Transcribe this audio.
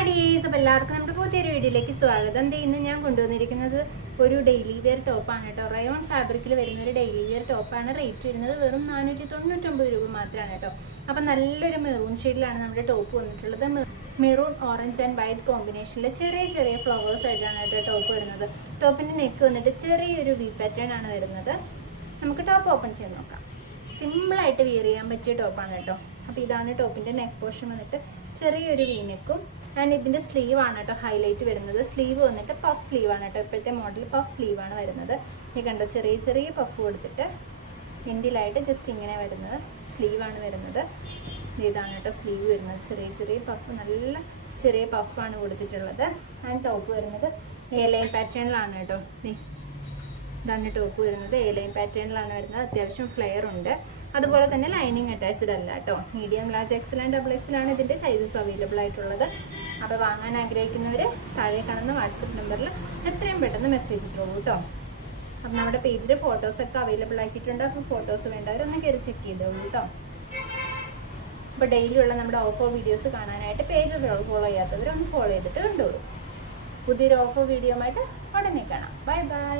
Hi ഡീസ്. അപ്പോൾ എല്ലാവർക്കും നമ്മുടെ പുതിയൊരു വീഡിയോയിലേക്ക് സ്വാഗതം. ഇന്ന് ഞാൻ കൊണ്ടുവന്നിരിക്കുന്നത് ഒരു ഡെയിലി വെയർ ടോപ്പാണ് കേട്ടോ. റയോൺ ഫാബ്രിക്കിൽ വരുന്ന ഒരു ഡെയിലി വെയർ ടോപ്പാണ്. റേറ്റ് വരുന്നത് വെറും 499 രൂപ മാത്രമാണ് കേട്ടോ. അപ്പം നല്ലൊരു മെറൂൺ ഷെയ്ഡിലാണ് നമ്മുടെ ടോപ്പ് വന്നിട്ടുള്ളത്. മെറൂൺ ഓറഞ്ച് ആൻഡ് വൈറ്റ് കോമ്പിനേഷനിൽ ചെറിയ ചെറിയ ഫ്ലവേഴ്സ് ആയിട്ടാണ് കേട്ടോ ടോപ്പ് വരുന്നത്. ടോപ്പിൻ്റെ നെക്ക് വന്നിട്ട് ചെറിയൊരു വി പാറ്റേൺ ആണ് വരുന്നത്. നമുക്ക് ടോപ്പ് ഓപ്പൺ ചെയ്ത് നോക്കാം. സിമ്പിളായിട്ട് വിയർ ചെയ്യാൻ പറ്റിയ ടോപ്പാണ് കേട്ടോ. അപ്പോൾ ഇതാണ് ടോപ്പിൻ്റെ നെക്ക് പോർഷൻ വന്നിട്ട് ചെറിയൊരു വി നെക്കും. ആൻഡ് ഇതിൻ്റെ സ്ലീവാണ് കേട്ടോ ഹൈലൈറ്റ് വരുന്നത്. സ്ലീവ് വന്നിട്ട് പഫ് സ്ലീവാണ് കേട്ടോ. ഇപ്പോഴത്തെ മോഡൽ പഫ് സ്ലീവാണ് വരുന്നത്. ഈ കണ്ടോ, ചെറിയ ചെറിയ പഫ് കൊടുത്തിട്ട് എൻഡിലായിട്ട് ജസ്റ്റ് ഇങ്ങനെ വരുന്നത് സ്ലീവാണ് വരുന്നത്. ഇതാണ് കേട്ടോ സ്ലീവ് വരുന്നത്. ചെറിയ ചെറിയ പഫ്, നല്ല ചെറിയ പഫാണ് കൊടുത്തിട്ടുള്ളത്. ആൻഡ് ടോപ്പ് വരുന്നത് എ ലൈൻ പാറ്റേണിലാണ് കേട്ടോ. ഇതാണ് ടോപ്പ് വരുന്നത്. എ ലൈൻ പാറ്റേണിലാണ് വരുന്നത്. അത്യാവശ്യം ഫ്ലെയർ ഉണ്ട്. അതുപോലെ തന്നെ ലൈനിങ് അറ്റാച്ച്ഡ് അല്ല കേട്ടോ. Medium, large, XL and double എക്സലാണ് ഇതിൻ്റെ സൈസസ് അവൈലബിൾ ആയിട്ടുള്ളത്. അപ്പോൾ വാങ്ങാൻ ആഗ്രഹിക്കുന്നവർ താഴെ കാണുന്ന വാട്സപ്പ് നമ്പറിൽ എത്രയും പെട്ടെന്ന് മെസ്സേജ് ഇട്ടോളൂ കേട്ടോ. അപ്പം നമ്മുടെ പേജിൽ ഫോട്ടോസൊക്കെ അവൈലബിൾ ആക്കിയിട്ടുണ്ട്. അപ്പോൾ ഫോട്ടോസ് വേണ്ടവരൊന്ന് കയറി ചെക്ക് ചെയ്തോളൂ കേട്ടോ. അപ്പോൾ ഡെയിലിയുള്ള നമ്മുടെ ഓഫർ വീഡിയോസ് കാണാനായിട്ട് പേജ് ഫോളോ ചെയ്യാത്തവർ ഒന്ന് ഫോളോ ചെയ്തിട്ട് കണ്ടോളൂ. പുതിയൊരു ഓഫർ വീഡിയോ ആയിട്ട് ഉടനെ കാണാം. Bye bye.